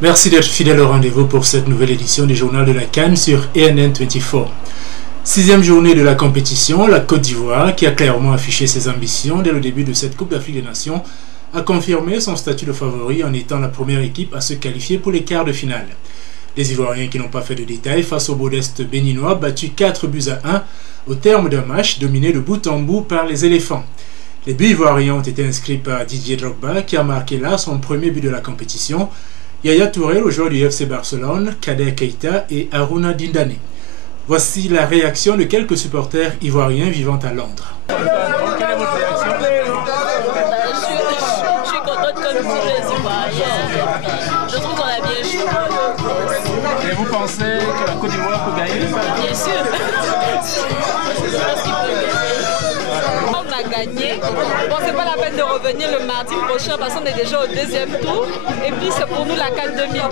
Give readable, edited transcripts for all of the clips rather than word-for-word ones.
Merci d'être fidèle au rendez-vous pour cette nouvelle édition du Journal de la CAN sur ANN24. Sixième journée de la compétition, la Côte d'Ivoire, qui a clairement affiché ses ambitions dès le début de cette Coupe d'Afrique des Nations, a confirmé son statut de favori en étant la première équipe à se qualifier pour les quarts de finale. Les Ivoiriens qui n'ont pas fait de détails face aux modestes Béninois battus 4-1 au terme d'un match dominé de bout en bout par les éléphants. Les buts ivoiriens ont été inscrits par Didier Drogba qui a marqué là son premier but de la compétition, Yaya Touré, le joueur du FC Barcelone, Kader Keita et Aruna Dindane. Voici la réaction de quelques supporters ivoiriens vivant à Londres. Quelle est votre réaction? Je suis contente comme tous les Ivoiriens. Je trouve qu'on a bien joué. Et vous pensez que la Côte d'Ivoire peut gagner? Bien sûr. On a gagné. Bon, c'est pas la peine de revenir le mardi prochain parce qu'on est déjà au deuxième tour. Et puis c'est pour nous la CAN 2000.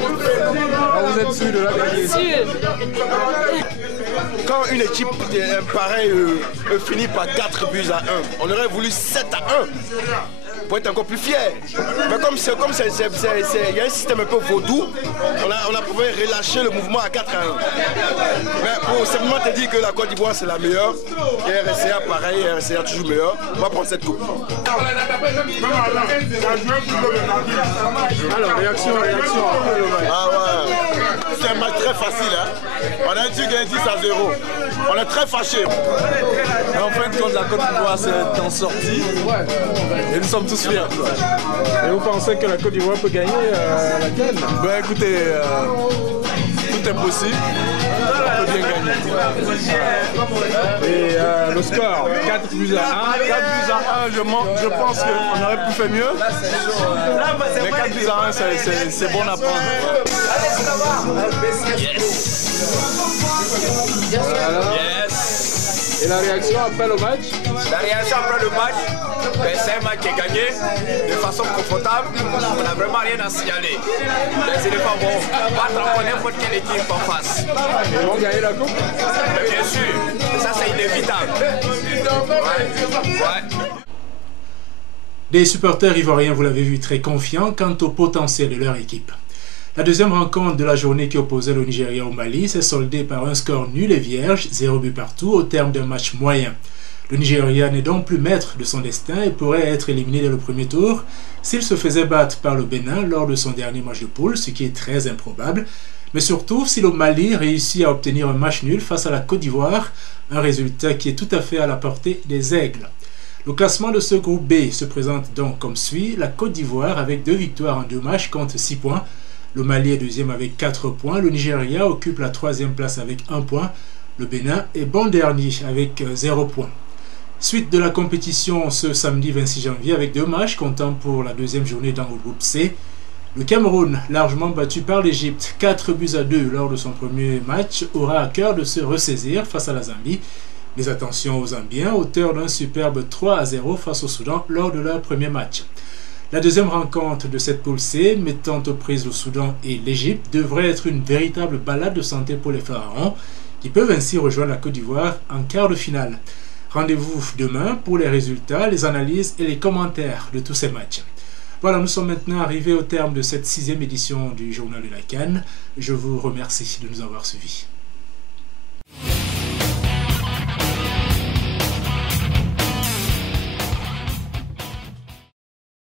Vous êtes sûr de la gagner? Sûr. Quand une équipe pareille finit par 4 buts à 1, on aurait voulu 7 à 1 pour être encore plus fier. Mais comme il y a un système un peu vaudou, on a pu relâcher le mouvement à 4 à 1. Mais pour simplement te dire que la Côte d'Ivoire c'est la meilleure, et RSA pareil, RSA toujours meilleur, on va prendre cette coupe. Alors, réaction. Ah ouais, c'est un match très facile. Hein? On a dû gagner 10 à 0. On est très fâchés. En fin de compte, la Côte d'Ivoire s'est en sortie et nous sommes tous fiers. Et vous pensez que la Côte d'Ivoire peut gagner la CAN? Ben écoutez, tout est possible. On peut bien gagner. Et le score, 4 buts à 1. 4 buts à 1, je pense qu'on aurait pu faire mieux. Mais 4 buts à 1, c'est bon à prendre. Yes. Et la réaction après le match? La réaction après le match, c'est un match qui est gagné de façon confortable. On n'a vraiment rien à signaler. Les éléphants vont battre n'importe quelle équipe en face. Ils vont gagner la coupe? Bien sûr, ça c'est inévitable. Ouais. Des supporters ivoiriens, vous l'avez vu, très confiants quant au potentiel de leur équipe. La deuxième rencontre de la journée qui opposait le Nigeria au Mali s'est soldée par un score nul et vierge, 0 but partout, au terme d'un match moyen. Le Nigeria n'est donc plus maître de son destin et pourrait être éliminé dès le premier tour s'il se faisait battre par le Bénin lors de son dernier match de poule, ce qui est très improbable, mais surtout si le Mali réussit à obtenir un match nul face à la Côte d'Ivoire, un résultat qui est tout à fait à la portée des Aigles. Le classement de ce groupe B se présente donc comme suit: la Côte d'Ivoire avec 2 victoires en 2 matchs compte 6 points, le Mali est deuxième avec 4 points, le Nigeria occupe la 3e place avec 1 point, le Bénin est bon dernier avec 0 point. Suite de la compétition ce samedi 26 janvier avec 2 matchs comptant pour la deuxième journée dans le groupe C. Le Cameroun, largement battu par l'Égypte 4 buts à 2 lors de son premier match, aura à cœur de se ressaisir face à la Zambie. Mais attention aux Zambiens, auteurs d'un superbe 3 à 0 face au Soudan lors de leur premier match. La deuxième rencontre de cette poule C, mettant aux prises le Soudan et l'Égypte, devrait être une véritable balade de santé pour les Pharaons, qui peuvent ainsi rejoindre la Côte d'Ivoire en quart de finale. Rendez-vous demain pour les résultats, les analyses et les commentaires de tous ces matchs. Voilà, nous sommes maintenant arrivés au terme de cette 6e édition du Journal de la CAN. Je vous remercie de nous avoir suivis.